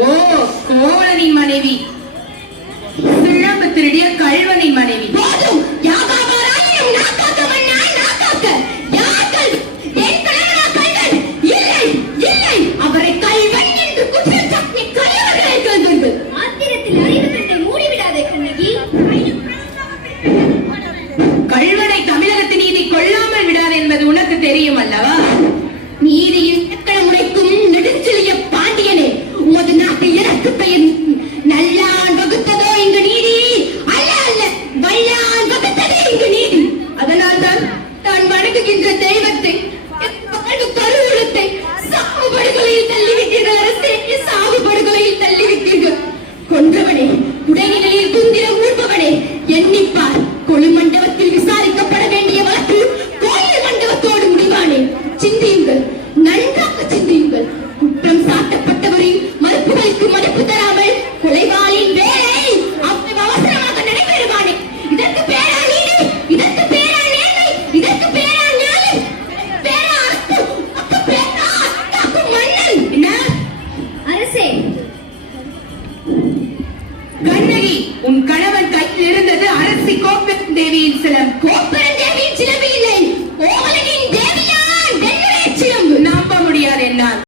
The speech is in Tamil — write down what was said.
ஓ, கோவலனின் மனைவி, சிழம்பு திருடிய கல்வனின் மனைவி. போதும். அவரை கல்வன் என்று குற்றம் சாட்டிய கயவர்களை கல்வர்கள். ஆத்திரத்தில் அறிவு கண்ணை மூடிவிடாதே கண்ணகி. கல்வனை தமிழகத்து நீதி கொள்ளாமல் விடாது என்பது உனக்கு தெரியும் அல்லவா? நீதியின் உடைக்கும் நெடுஞ்செழிய பாண்டியனே, உமது நாட்டில் எனக்கு பெயர் நல்லான் வகுத்ததோ இங்கு நீதி? அல்ல அல்ல, வல்லான் வகுத்ததே இங்கு நீதி. அதனால்தான் தான் வணங்குகின்ற தெய்வத்தை, கருவூலத்தை சாவுபடுகொலையில் தள்ளிவிட்டீர்கள் அரசே, சாவுபடுகொலையில் தள்ளிவிட்டீர்கள். கொன்றவனே, உடைநிலையில் குந்திரம் ஊர்பவனே, எண்ணிப்பார். கொழு மண்டபத்தில் விசாரிக்கப்பட வேண்டிய வழக்கு கோயில் மண்டபத்தோடு முடிவானே. சிந்தியுங்கள், நன்றாக சிந்தியுங்கள். குற்றம் சாட்டப்பட்டவரின் மறுப்புகளுக்கு மதிப்பு தராமல் கொலைவாளின் வேலை அவசரமாக நடைபெறுவானே. இதற்கு பேரா நீதி? இதற்கு பேரா நேர்மை? இதற்கு பேரா நியாயம்? பேரா அர்த்தம்? பேரா அத்தாக்கும் மன்னன் என்ன? அரசே, கண்ணகி, உன் கணவன் கையில் இருந்தது அரசி கோப்பெருந்தேவியின் சிலம்.